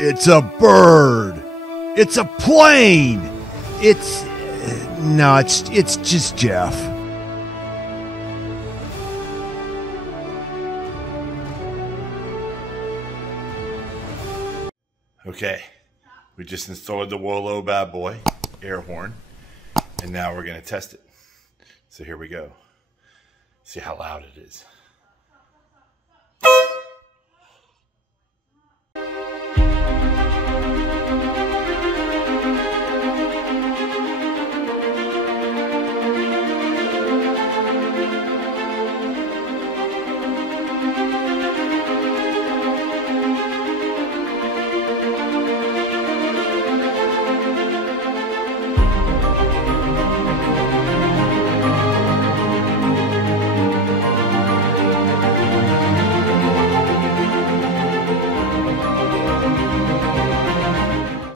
It's a bird. It's a plane. It's just Jeff. Okay, we just installed the Wolo bad boy, Airhorn, and now we're gonna test it. So here we go. See how loud it is.